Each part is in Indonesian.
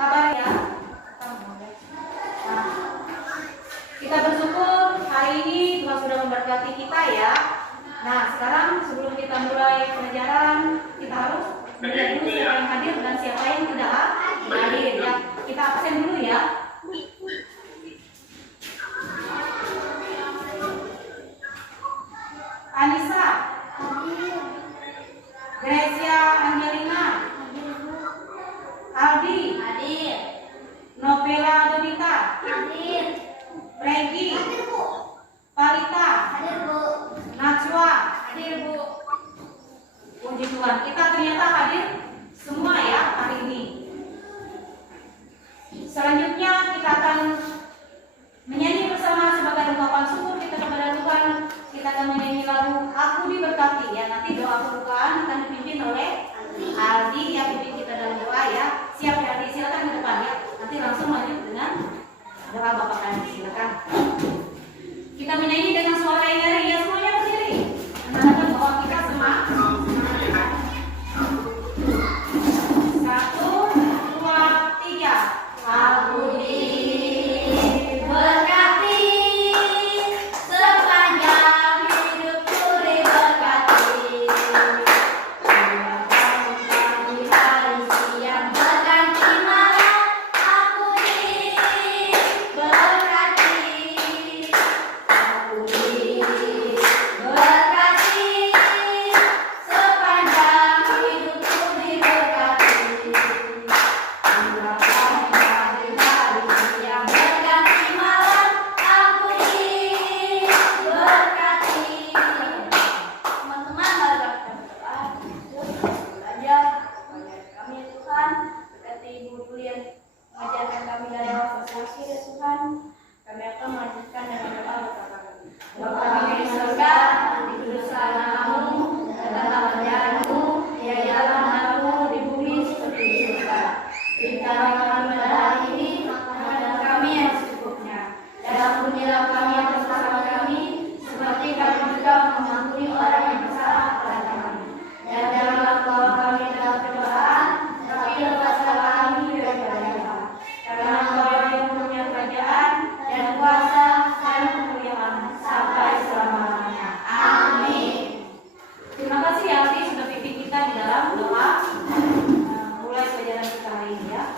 Kabar ya. Nah, kita bersyukur hari ini Tuhan sudah memberkati kita ya. Nah, sekarang sebelum kita mulai pelajaran, kita harus melihat dulu siapa yang hadir dan siapa yang tidak hadir ya. Kita absen dulu ya. Anissa, Gracia Angelina, Aldi, Hadir. Novela Donita, Hadir. Regi, Hadir, Bu. Palita, Hadir, Bu. Najwa. Hadir, Bu. Puji Tuhan, kita ternyata hadir semua ya hari ini. Selanjutnya kita akan menyanyi bersama sebagai ungkapan syukur kita kepada Tuhan. Kita akan menyanyi lagu Aku Diberkati ya. Nanti doa pembukaan akan dipimpin oleh Aldi yang pimpin kita dalam doa ya. Siap ya Aldi, silakan ke depan ya. Nanti langsung lanjut dengan doa Bapak kami, silakan. Kita menyanyi dengan suara yang nyaring ya, semuanya berdiri. Menandakan bahwa kita semangat. 1, 2, 3. Aku Diberkati sepanjang hidupku diberkati. Di hari siang berganti malam aku diberkati. Aku diberkati sepanjang hidupku diberkati. Kami akan melanjutkan dengan doa bersama. Bapa kami di surga, dikuduskanlah namamu, datanglah kerjaanmu, biarlah namamu di bumi seperti di surga. Berikanlah kami pada hari ini makanan kami yang secukupnya, dan ampunilah kami atas kesalahan kami, seperti kami juga mengampuni orang yang bersalah kepada kami. Dan janganlah bawa kami dalam pencobaan, tapi lepaskanlah kami daripada jahat. Karena Engkau yang punya kerajaan dan kuasa dan kemuliaan sampai selama-lamanya. Amin. Terima kasih ya Aldi sudah pimpin kita di dalam doa. Mulai pelajaran kita hari ini ya.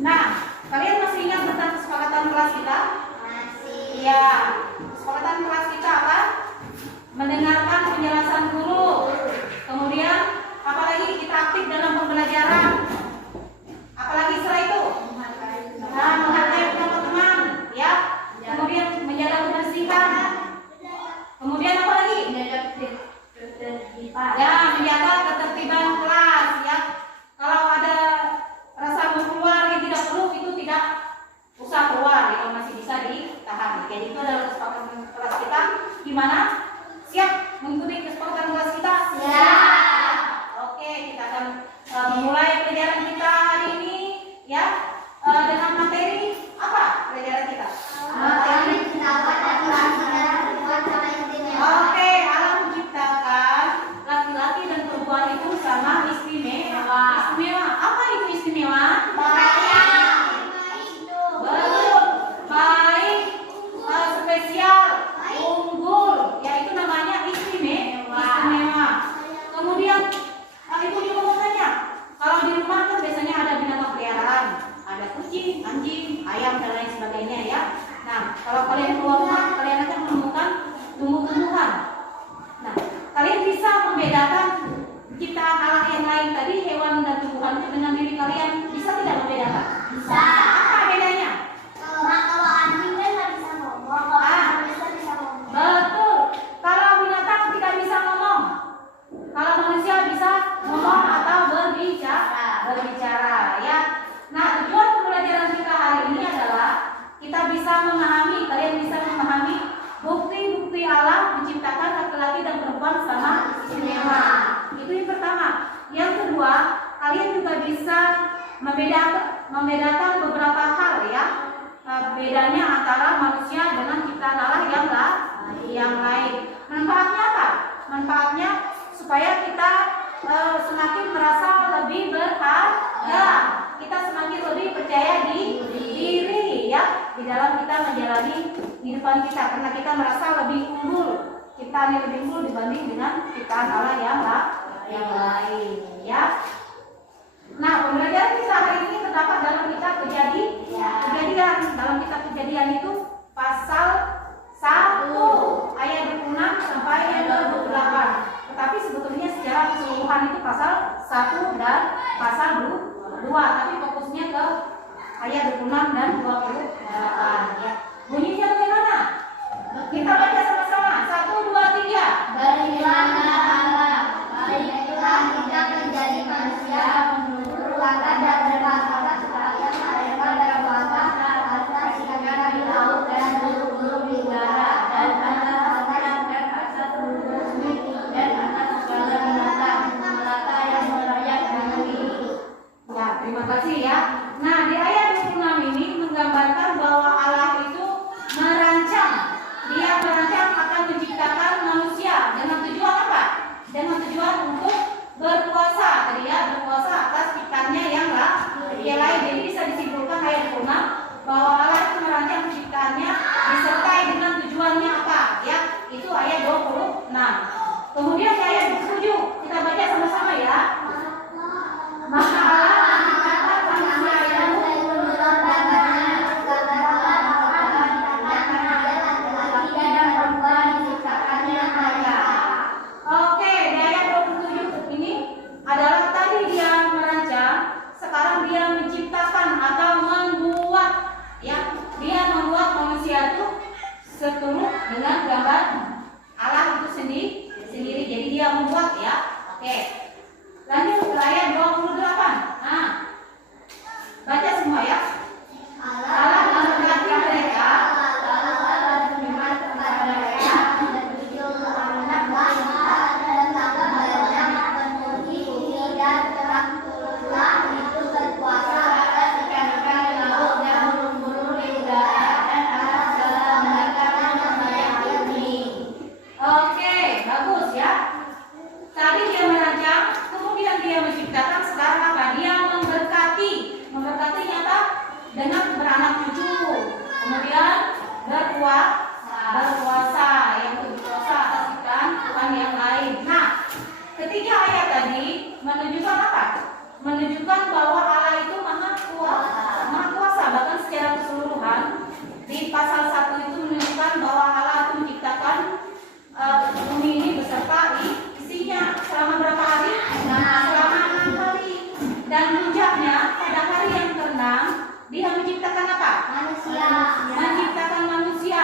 Nah, kalian masih ingat tentang kesepakatan kelas kita? Masih. Iya. Kesepakatan kelas kita apa? Mendengarkan penjelasan guru. Kemudian apalagi kita aktif dalam pembelajaran. Apalagi setelah itu? Nah, menghargai teman-teman, ya. Kemudian menjaga kebersihan. Kemudian apa lagi? Ya, menjaga ketertiban kelas, ya. Kalau ada rasa mau keluar yang tidak perlu itu tidak usah keluar, ya. Kalau masih bisa ditahan. Jadi itu adalah kesepakatan kelas kita. Gimana? Siap mengikuti kesepakatan kelas kita? Siap. Oke, kita akan memulai pelajaran kita hari ini, ya. Dengan materi apa pelajaran kita? Kami mendapat aturan Tuhan sama istimewa. Oke, Allah menciptakan laki-laki dan perempuan itu sama istimewa. Istimewa, apa itu istimewa? Betul, baik, spesial, unggul, ya itu namanya istimewa. Kemudian ibu juga mau tanya, kalau di rumah kan biasanya ada binatang peliharaan, ada kucing, anjing, ayam dan lain sebagainya ya. Nah, kalau kalian keluar rumah, kalian akan menemukan tumbuh-tumbuhan. Nah, kalian bisa membedakan ciptaan Allah yang lain tadi, hewan dan tumbuhan itu dengan diri kalian, bisa tidak membedakan? Bisa. Apa bedanya? Kalau anjing kan nggak bisa ngomong, kalau manusia bisa ngomong. Betul. Kalau binatang tidak bisa ngomong. Kalau manusia bisa ngomong atau berbicara ya. Nah, tujuan pembelajaran kita hari ini adalah kita bisa memahami, kalian bisa memahami bukti-bukti Allah menciptakan laki-laki dan perempuan sama istimewa. Itu yang pertama. Yang kedua, kalian juga bisa membedakan beberapa hal ya. Bedanya antara manusia dengan ciptaan Allah yang lain. Manfaatnya apa? Manfaatnya supaya kita semakin merasa lebih berharga, kita semakin lebih percaya diri ya di dalam kita menjalani kehidupan kita, karena kita merasa lebih unggul, kita lebih unggul dibanding dengan ciptaan Allah yang lain ya. Nah, pembelajaran kita hari ini terdapat dalam kitab Kejadian. Dalam kitab Kejadian itu pasal 1 ayat 26 sampai ayat 28. Tetapi sebetulnya secara keseluruhan itu pasal 1 dan pasal 2, tapi fokusnya ke ayat 26 dan 28 ya. Bunyinya bagaimana? Kita baca sama-sama. 1, 2, 3. Berimanlah Allah, baiklah kita menjadi manusia menurut ruangkan dan berbangsa supaya mereka berbangsa atas ikan di laut dan burung-burung di udara dan atas tanah dan atas bumi dan atas segala binatang melata yang merayap di bumi. Ya, terima kasih ya. Nah, di ayat 26 ini menggambarkan bahwa Allah itu merancang. Dia merancang akan menciptakan manusia dengan tujuan apa? Dengan tujuan untuk berkuasa. Tadi ya, berkuasa atas ciptaannya yang lain. Jadi bisa disimpulkan ayat 26 bahwa Allah itu merancang ciptaannya disertai dengan tujuannya apa? Ya, itu ayat 26. Kemudian di ayat 27 kita baca sama-sama ya. Maka Allah menciptakan manusia itu Oke, di ayat 27 ini adalah tadi dia merancang, sekarang dia menciptakan atau membuat ya. Dia membuat manusia itu seturut dengan gambar Allah itu sendiri. Jadi dia membuat ya. Oke. Lanjut ke ayat 28. Nah, baca semua ya. Allah memberkati mereka. Oke, bagus ya. Tadi dia merancang, kemudian dia menciptakan, sekarang apa? Dia memberkati. Memberkatinya apa? Dengan beranak cucu. Kemudian berkuasa, yang berkuasa atas ciptaan Tuhan yang lain. Nah, ketiga ayat tadi menunjukkan apa? Menunjukkan bahwa Allah itu maha kuasa, bahkan secara keseluruhan. Di pasal 1 itu menunjukkan bahwa Allah itu menciptakan bumi ini beserta isinya selama berapa hari? Selama 6 hari. Dan puncaknya pada hari yang ke-6 dia menciptakan apa? Manusia. Menciptakan manusia.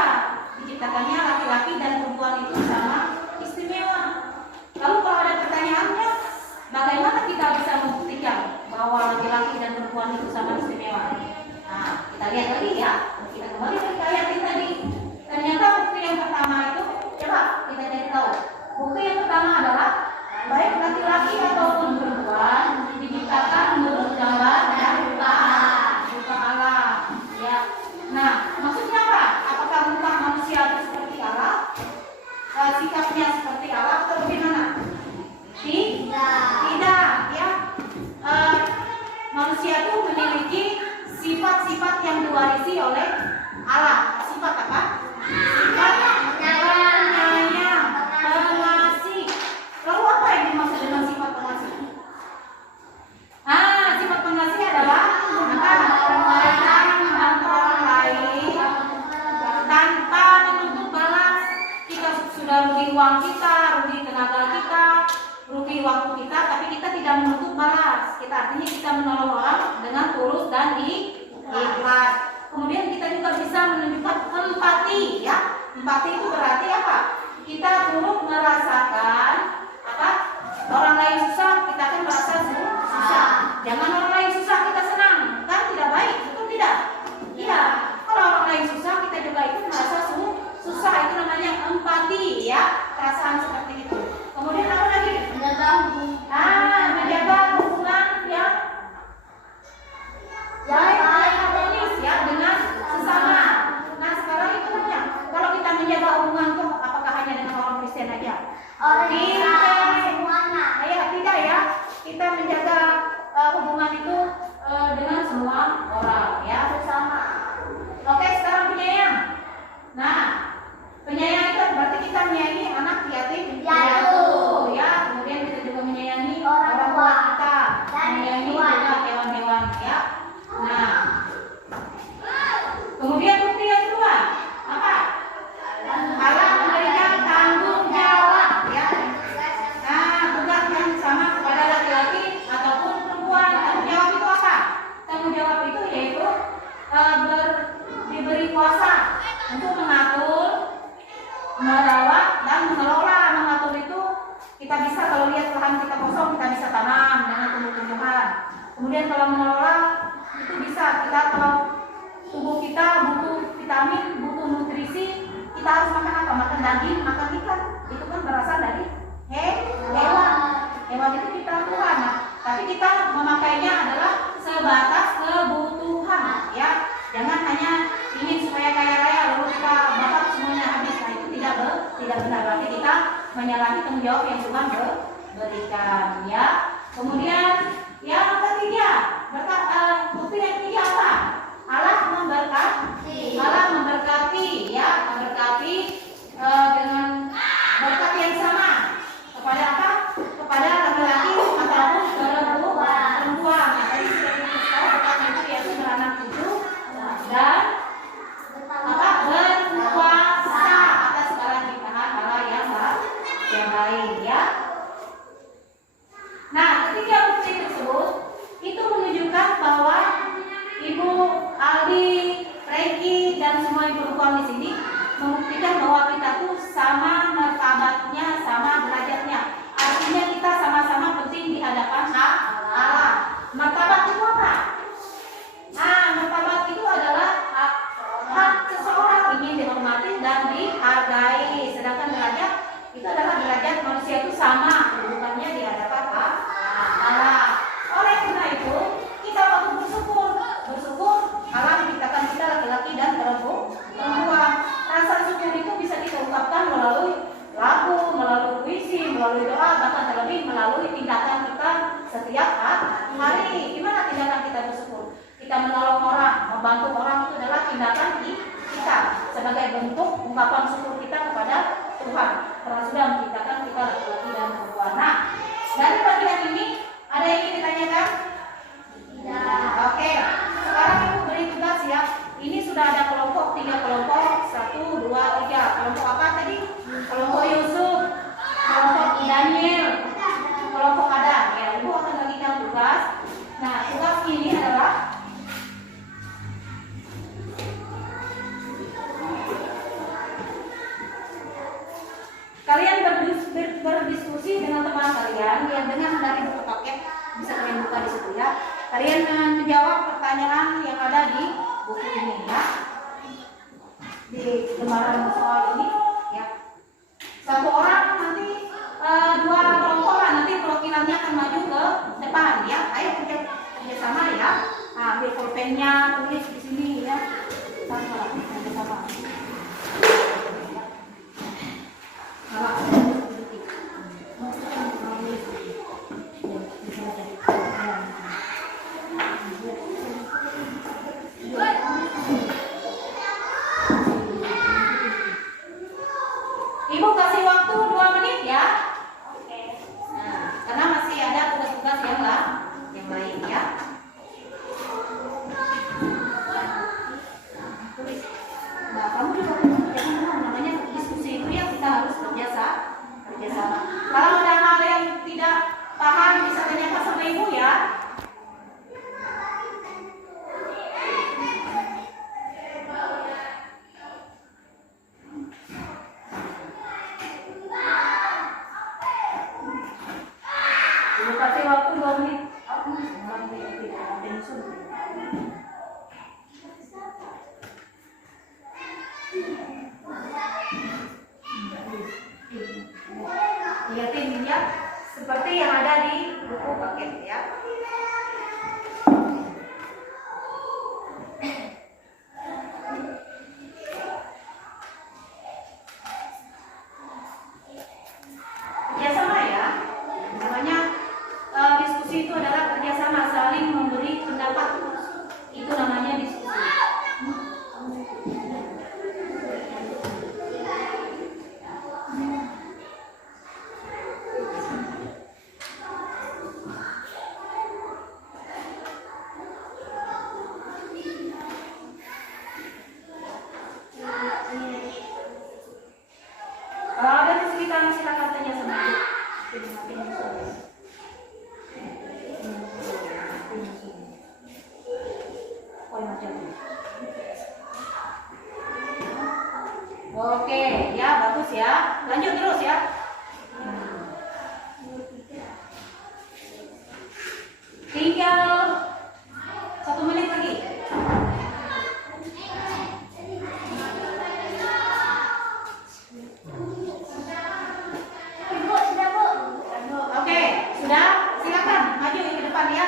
Diciptakannya laki-laki dan perempuan itu sama istimewa. Lalu kalau ada pertanyaannya, bagaimana kita bisa membuktikan bahwa laki-laki dan perempuan itu sama istimewa? Nah, kita lihat lagi ya. Kita kembali ke ayat ini tadi. Ternyata bukti yang pertama itu, coba kita cari tahu. Bukti yang pertama adalah baik laki-laki ataupun perempuan diciptakan menurut gambar dan rupa Allah. Ya. Nah, maksudnya apa? Apakah muka manusia itu seperti Allah? Sikapnya seperti Allah atau bagaimana? Tidak, ya. Manusia itu memiliki sifat-sifat yang diwarisi oleh Allah. Sifat apa? Sifat penyayang, pengasih. Lalu apa yang dimaksud dengan sifat pengasih? Sifat pengasih adalah memberikan membantu orang lain tanpa menuntut balas. Kita sudah rugi uang kita, rugi tenaga kita, rugi waktu kita, tapi kita tidak menuntut balas. Artinya kita menolong orang dengan tulus dan ikhlas. Kemudian kita juga bisa menunjukkan empati ya. Empati itu berarti apa? Kita turut merasakan apa? Orang lain susah, kita kan merasa susah. Jangan orang lain susah kita senang, kan tidak baik, betul tidak? Iya. Kalau orang lain susah, kita juga ikut merasa susah. Itu namanya empati ya. Perasaan seperti itu. Kemudian apa lagi? Menjaga hubungan yang harmonis ya dengan sesama. Nah, sekarang itu banyak. Kalau kita menjaga hubungan itu apakah hanya dengan orang Kristen aja? Orang itu dengan semua orang ya bersama. Oke, sekarang penyayang. Nah, penyayang itu berarti kita menyayangi anak yatim piatu ya. Kemudian kita juga menyayangi orang tua kita, menyayangi juga hewan-hewan ya. Nah, kemudian bukti yang kedua apa? Allah memberikan tanggung jawab ya. Nah, tugas yang sama kepada laki-laki ataupun perempuan. Tanggung jawab itu apa? Tanggung jawab itu yaitu diberi kuasa untuk mengatur, merawat dan mengelola. Mengatur itu kita bisa, kalau lihat lahan kita kosong kita bisa tanam dengan tumbuh-tumbuhan. Kemudian kalau mengelola itu bisa kita, kalau tubuh kita butuh vitamin, butuh nutrisi, kita harus makan apa? Makan daging, makan ikan. Itu kan berasal dari hewan. Hewan itu kita Tuhan. Nah, tapi kita memakainya adalah sebatas kebutuhan ya. Jangan hanya ingin supaya kaya raya lalu kita bakar semuanya habis. Nah, itu tidak benar. Berarti kita menyalahi tanggung jawab yang Tuhan berikan ya. Kemudian yang ketiga, bukti yang ketiga apa? Allah memberkati ya, memberkati dengan berkat yang sama kepada apa? Kepada laki-laki ataupun perempuan. Nah, tadi sudah disebutkan berkat itu yaitu beranak cucu dan apa? Berkuasa atas segala ciptaan Allah yang lain ya. Nah, ketiga bukti tersebut itu menunjukkan bahwa Ibu Aldi, Reiki dan semua ibu berkuang di sini membuktikan bahwa kita tuh sama martabatnya, sama derajatnya. Artinya kita sama-sama penting di hadapan Allah. Martabat itu apa? Nah, martabat itu adalah hak seseorang ingin dihormati dan dihargai. Sedangkan derajat itu adalah derajat manusia itu sama kedudukannya di hadapan Allah. Oleh karena itu kita patut bersyukur Allah menciptakan kita laki-laki dan perempuan. Rasa syukur itu bisa kita ungkapkan melalui lagu, melalui puisi, melalui doa, bahkan terlebih melalui tindakan kita setiap hari. Gimana tindakan kita bersyukur? Kita menolong orang, membantu orang itu adalah tindakan kita sebagai bentuk ungkapan syukur kita kepada Tuhan karena sudah menciptakan kita laki-laki dan perempuan. Nah, dari bagian ini ada yang ingin ditanyakan? Tidak. Oke. Sekarang Ibu beri tugas ya. Ini sudah ada kelompok, 3 kelompok, 1, 2, 3. Kelompok apa tadi? Kelompok Yusuf, kelompok Daniel, kelompok Adam. Ya, Ibu akan bagikan tugas. Nah, tugas ini adalah kalian berdiskusi dengan teman kalian yang dengan dari buku paket, bisa kalian buka di situ ya. Kalian menjawab pertanyaan yang ada di buku ini ya, di lembaran soal ini ya. Satu orang nanti 2 kelompok lah, nanti perwakilannya akan maju ke depan ya. Ayo kerjasama ya. Nah, ambil pulpennya, tulis di sini ya. Sama-sama. Ibu kasih waktu 2 menit ya. Oke. Nah, karena masih ada tugas-tugas yang lain ya. Nah, kamu juga jangan namanya diskusi itu ya, kita harus kerjasama. Kalau ada hal yang tidak paham bisa tanyakan sama ibu ya. Ibu kasih waktu 2 menit. Lihatin ya, seperti yang ada di buku paket ya. Kerjasama ya, namanya diskusi itu adalah kerjasama, saling Itu namanya diskusi. Kalau ada kesulitan silakan tanya sama ibu. Oke, ya bagus ya. Lanjut terus ya. Tinggal 1 menit lagi. Oke, sudah? Silakan maju ke depan ya.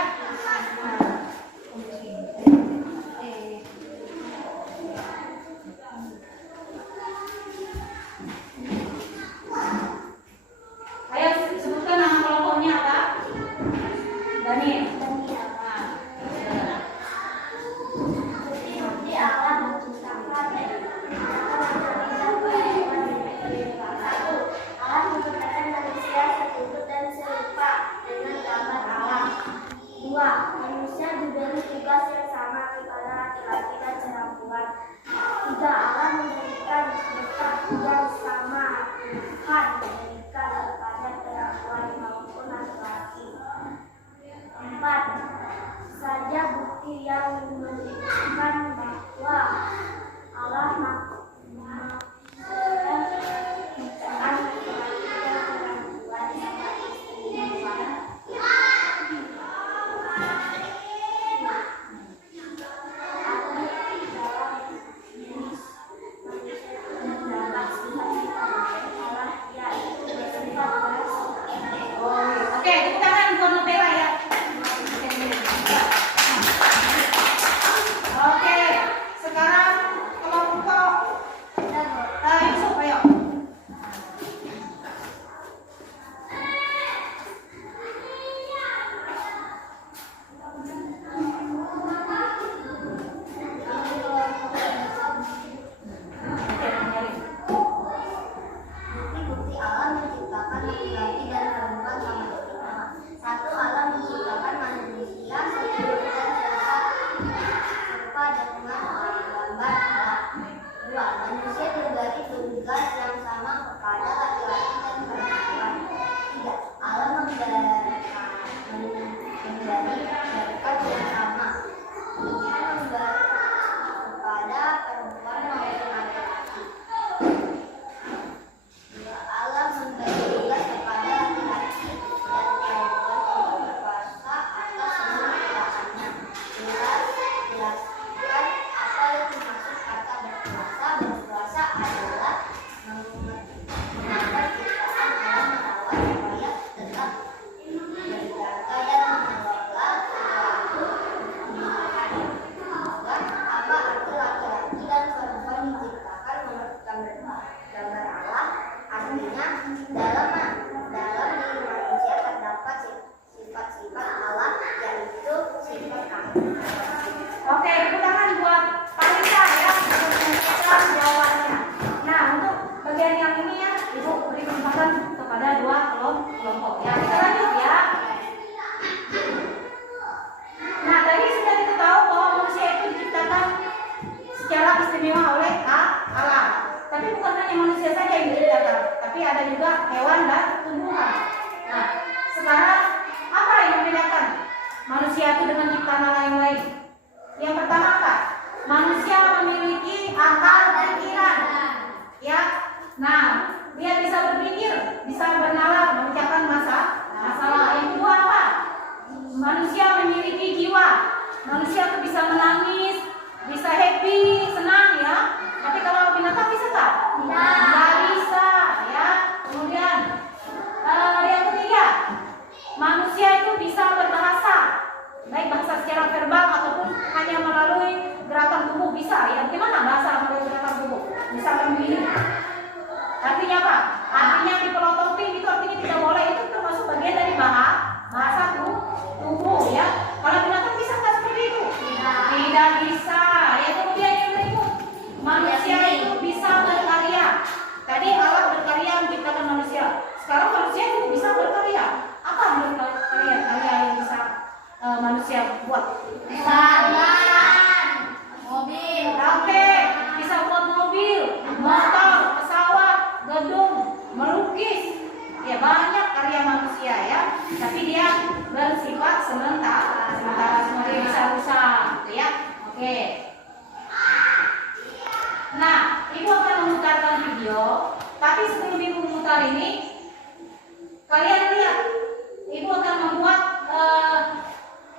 Ayo sebutkan nama kelompoknya apa? Daniel. Manusia diberi tugas yang sama kepada laki-laki dan perempuan. Tiga, Allah memberikan berkat yang sama Tuhan memberikan kepada perempuan maupun laki-laki. 4, saja bukti yang menunjukkan bahwa Allah maksudkan laki-laki dan perempuan sama istrinya. Oke, tepuk tangan buat Nobela ya. Oke, sekarang kelompok Yusuf, ayo. Bukti Allah menciptakan laki-laki dan perempuan sama istrinya. 1, Allah menciptakan manusia seturut dan serupa dengan gambar Allah. 2, manusia diberi tugas yang sama kepada laki-laki dan perempuan. 3, Allah memberi berkat yang sama. Ia memberi kepada perempuan maupun laki-laki. Allah memberi tugas kepada laki-laki dan perempuan untuk berpuasa atas semua perbuatannya. Jelaskan apa yang dimaksud kata berpuasa. Berpuasa adalah menggunakan ciptaan Allah merawat supaya tetap berjaga dan mengelola perilaku menunjukkan apa arti laki-laki dan perempuan diciptakan menurut gambar Allah. Artinya dalam diri manusia terdapat sifat-sifat Allah, yaitu sifat kasih. Oke, tepuk tangan buat Parisa ya. Kita jawabannya. Nah, untuk bagian yang ini ya, Ibu beri kesempatan kepada 2 kelompok. Ya, kita lanjut ya. Nah, tadi sudah kita tahu bahwa manusia itu diciptakan secara istimewa oleh Allah. Tapi bukan hanya manusia saja yang diciptakan, tapi ada juga hewan dan tumbuhan. Nah, sekarang apa yang membedakan manusia itu dengan ciptaan Allah yang lain? Yang pertama apa? Manusia memiliki akal dan pikiran. Ya. Nah, dia bisa berpikir, bisa bernalar, memecahkan masalah. Yang kedua apa? Manusia memiliki jiwa. Manusia itu bisa menangis, bisa happy, senang ya. Tapi kalau binatang bisa tak? Tidak bisa ya. Kemudian yang ketiga, manusia itu bisa berbahasa, baik bahasa secara verbal ataupun hanya melalui gerakan tubuh bisa. Ya, gimana bahasa melalui gerakan tubuh? Bisa memilih. Artinya apa? Artinya dipelototin itu artinya tidak boleh, itu termasuk bagian dari bahasa tubuh ya. Kalau binatang bisa nggak seperti itu? Tidak tapi dia bersifat sementara semua dia bisa rusak gitu ya. Oke. Nah, ibu akan memutarkan video, tapi sebelum ibu memutar ini, kalian lihat, ibu akan membuat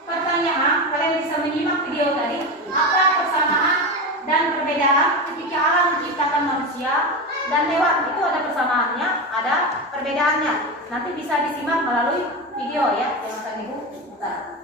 pertanyaan. Kalian bisa menyimak video tadi. Apa persamaan dan perbedaan ketika Allah menciptakan manusia dan hewan? Itu ada persamaannya, ada perbedaannya. Nanti bisa disimak melalui video ya, yang akan ibu putar.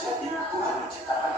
Jadi Tuhan menciptakan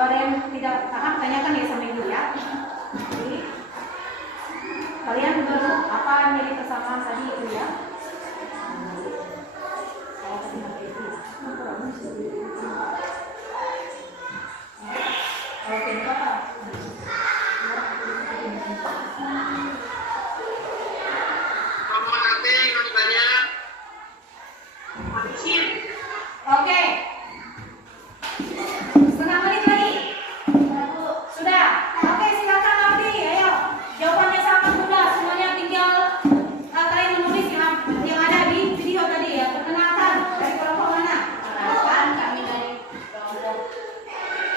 Kalau ada yang tidak paham, tanyakan ya sama ibu ya. Jadi, kalian baru apa yang jadi persamaan tadi itu ya? Oke, apa? Oke. Setengah menit lagi. Sudah. Oke, silakan Abdi. Ayo. Jawabannya sangat mudah. Semuanya tinggal kalian menulis yang ada di video tadi ya. Perkenalkan dari kelompok mana? Perkenalkan, kami dari kelompok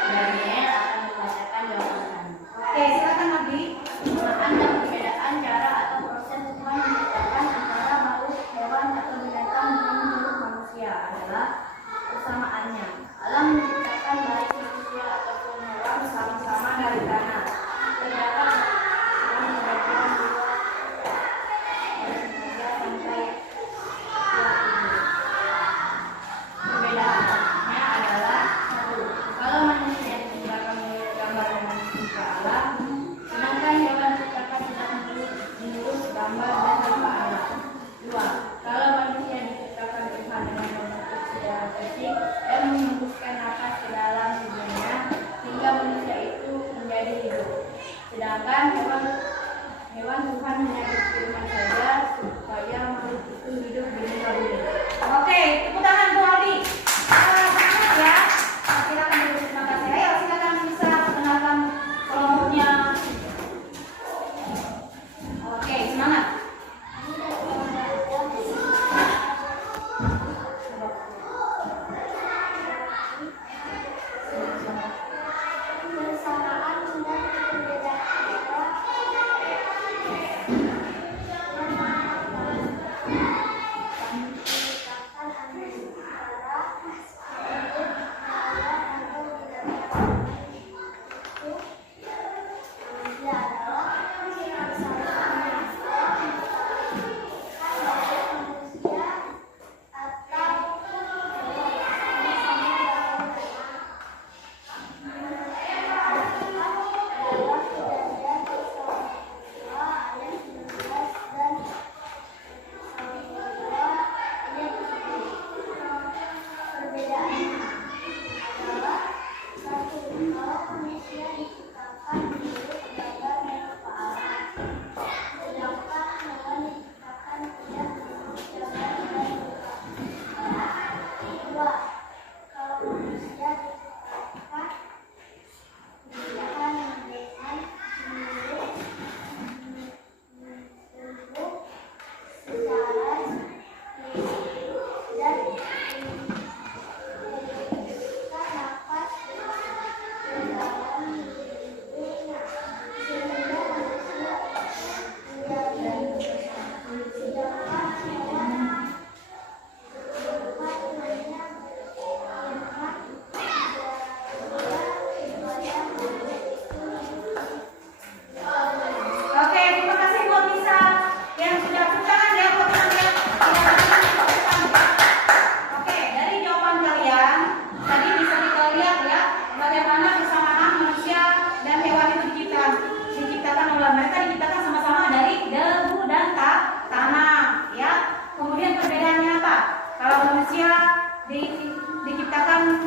Daniel akan membacakan jawaban. Oke, silakan Abdi. Persamaan dan perbedaan cara atau proses Tuhan menciptakan antara makhluk hewan atau binatang dengan makhluk manusia adalah persamaannya. Allah menciptakan baik manusia ataupun hewan sama-sama dari tanah. Terdapat yang membedakan dua dari 3 sampai 20. Perbedaannya adalah satu, kalau manusia diciptakan menurut gambar dan rupa Allah, sedangkan hewan diciptakan tidak menurut gambar dan rupa Allah. Dua, kalau manusia diciptakan Tuhan dengan membentuk secara fisik dan menghembuskan nafas ke dalam tubuhnya sehingga manusia itu menjadi hidup. Sedangkan hewan Tuhan hanya berfirman saja supaya makhluk itu hidup di muka bumi. Oke, tepuk tangan Bu Aldi. Semangat ya. Silakan dulu, terima kasih. Ayo, silakan bisa perkenalkan kelompoknya. Oke, semangat. Persamaan dan perbedaan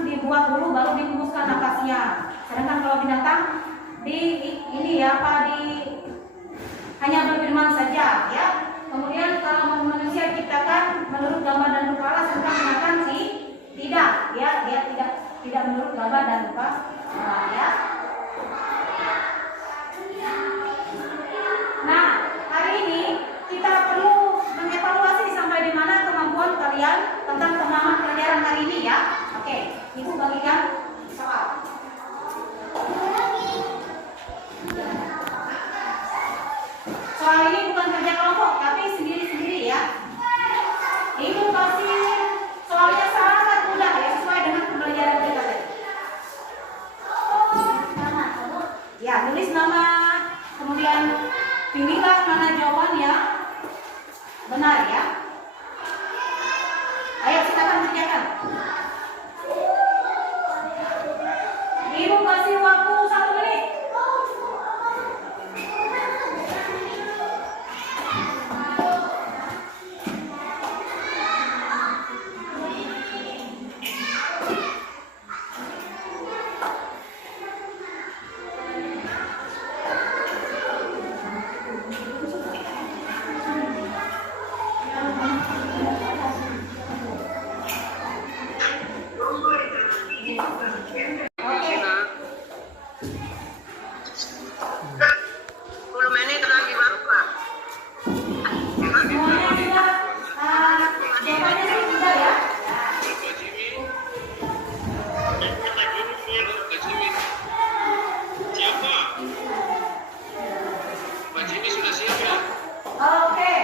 dibuat dulu baru dihembuskan napasnya. Sedangkan kalau binatang hanya berfirman saja, ya. Kemudian kalau manusia diciptakan menurut gambar dan rupa Allah, sedangkan binatang tidak, ya, dia tidak menurut gambar dan rupa Allah, ya. Nah, hari ini kita perlu mengevaluasi sampai di mana kemampuan kalian tentang pemahaman pelajaran hari ini, ya. Oke, Ibu bagikan soal. Soal ini bukan kerja kelompok, tapi sendiri-sendiri, ya. Ibu kasih soalnya sangat mudah, ya, sesuai dengan pembelajaran kita tadi. Ya, tulis nama, kemudian pilihlah mana jawaban yang benar, ya. Ayo silakan kerjakan. Ibu kasih 10 menit lagi baru Pak. Semuanya sudah, jawabannya sih sudah ya. Siapa? Pak Jimmy sudah siap ya? Oke.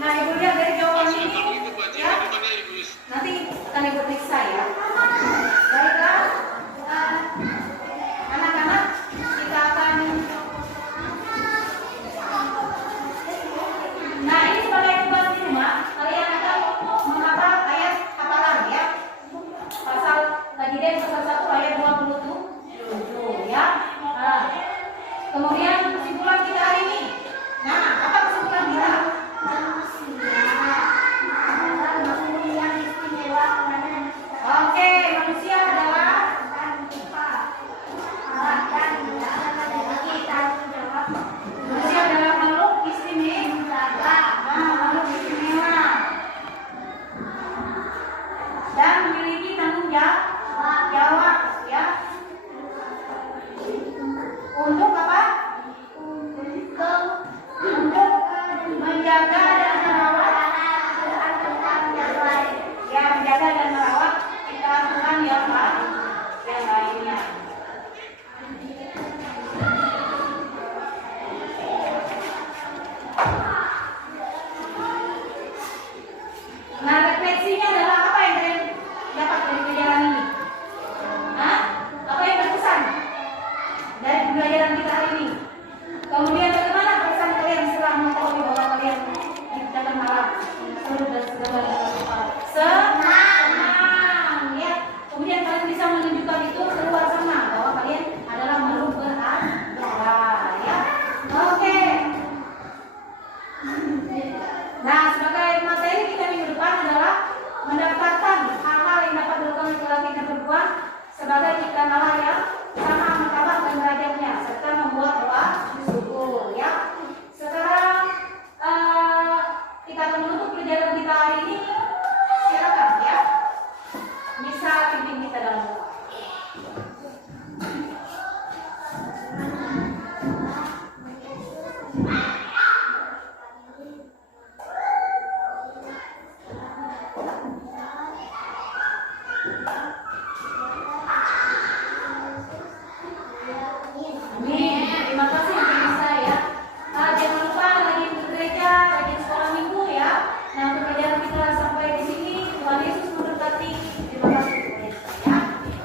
Nah, Ibu lihat dari jawaban Kalau ini. itu Pak Jimmy Ya. depannya Ibu Is. Nanti akan Ibu periksa ya. Baiklah, anak-anak, kita akan. Nah, ini sebagai tugas di rumah, kalian akan menghafal ayat hafalan ya. Pasal tadi deh pasal 1 ayat 27 ya. Nah, kemudian kesimpulan kita hari ini. Nah, apa kesimpulan kita? Oke, manusia adalah manusia adalah makhluk istimewa. Makhluk istimewa dan memiliki tanggung jawab ya untuk